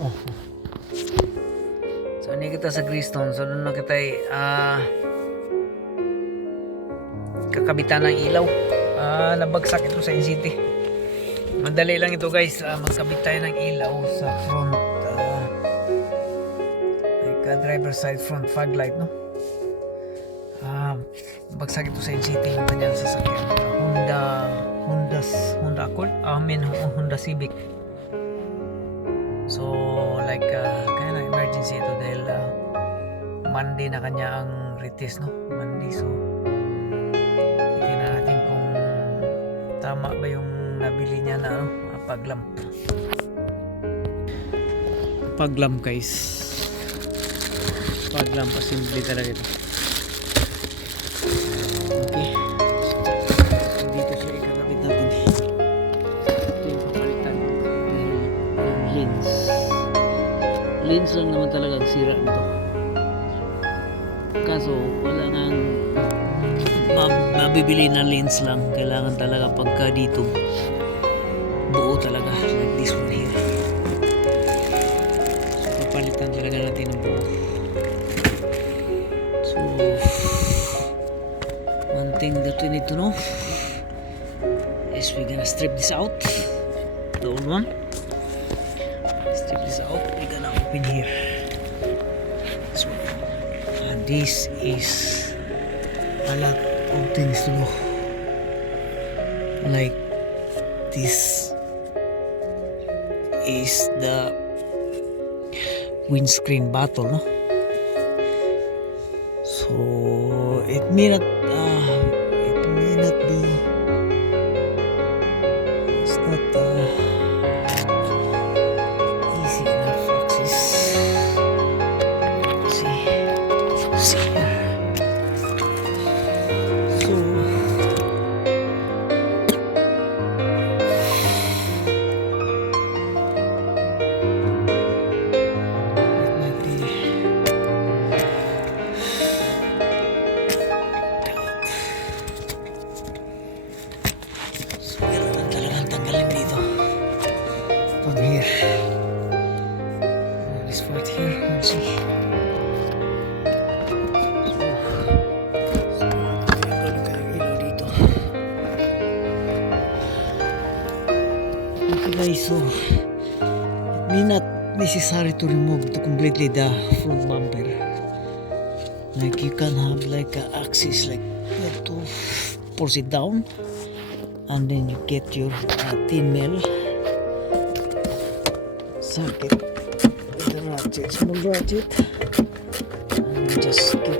Oh. So ini kita sa Greystone. So doon na kita kakabitan ng ilaw. Nabagsak ito sa NCT. Madali lang ito guys. Magkabit tayo ng ilaw sa front. Like driver side front fog light, no? Bagsak ito sa NCT yung kanyang sasakyan. Honda Accord. Honda Civic. So like kaya na emergency ito dahil Monday na kanya ang retest, no? Monday. So tingnan natin kung tama ba yung nabili niya na paglamp guys. Paglamp simple talaga ito. Okay, so dito siya ikakabit natin. Ito yung papalitan yung lens lang naman talaga ang sira nito, kaso wala nang mabibili na lens lang. Kailangan talaga pagka dito buo talaga, like this one here. So papalitan talaga natin ng buo. So one thing that we need to know is we're gonna strip this out, the old one. Strip this out, we're gonna open here this one, and this is a lot of things to know. Like this is the windscreen bottle, no? So it may not be, it's not easy enough access. See here. So from here, this part here, let's see. So ilaw dito. Okay guys, so it may not necessary to remove completely the front bumper. Like you can have like a axis like that to force it down, and then you get your 10 mil socket with a ratchet, small ratchet, and just keep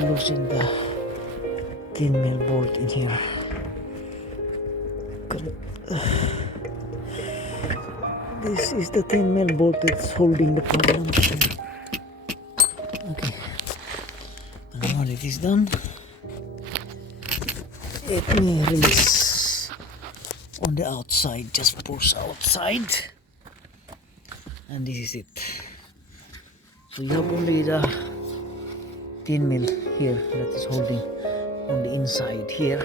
loosen the 10 mil bolt in here. This is the 10 mil bolt that's holding the problem. Okay, and when it is done, it may release on the outside, just push outside. And this is it. So you have only the 10 mil here that is holding on the inside here.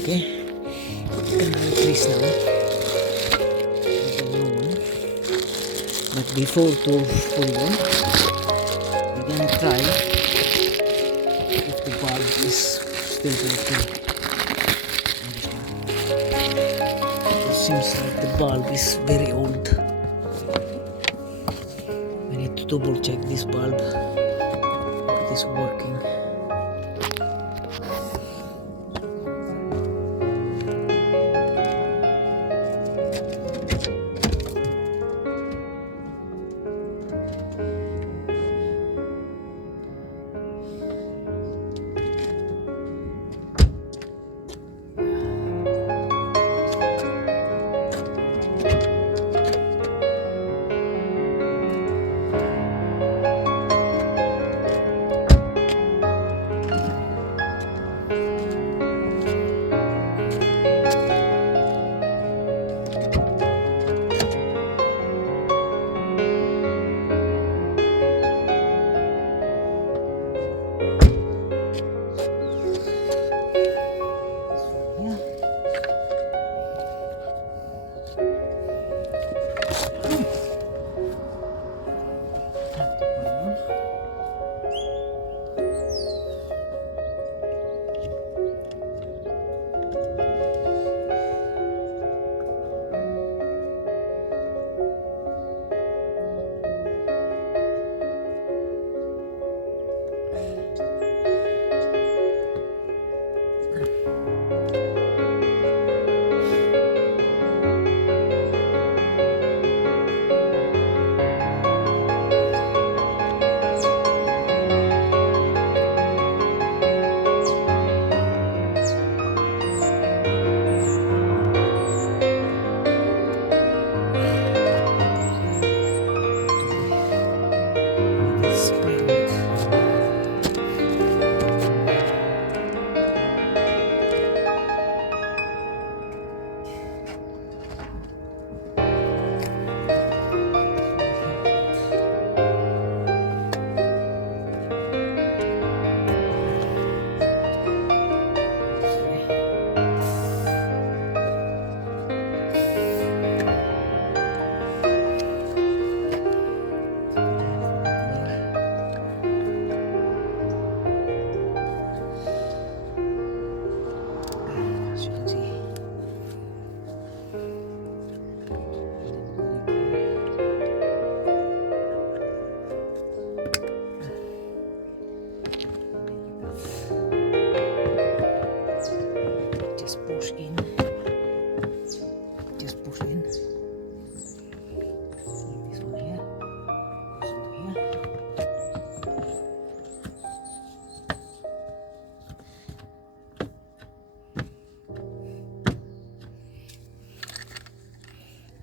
Okay, you can replace now with the new one. But before to pull on, we're gonna try if the valve is still working. It seems like the valve is very old. We need to double check this bulb if it is working.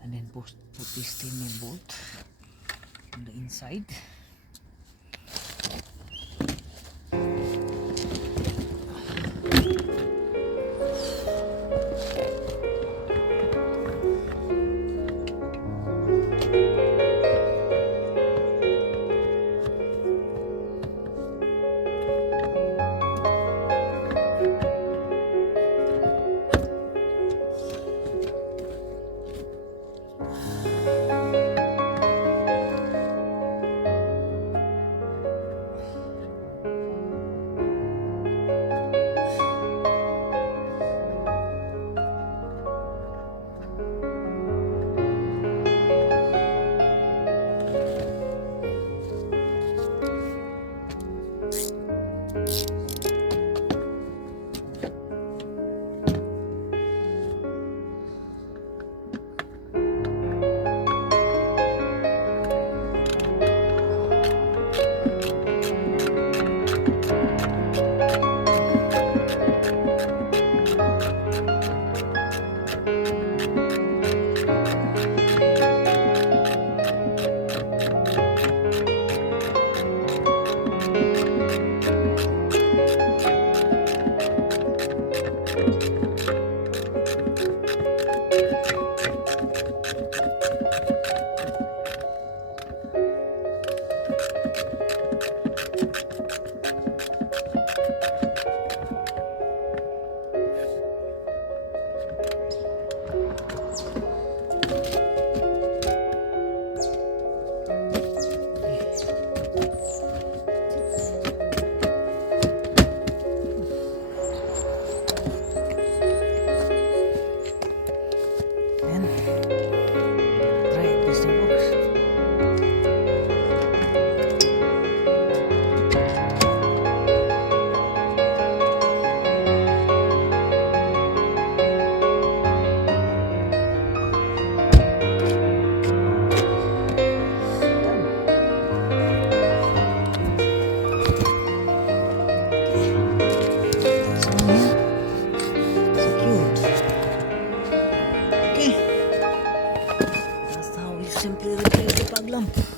And then put this thin bolt on the inside. That's how we simply repair the problem.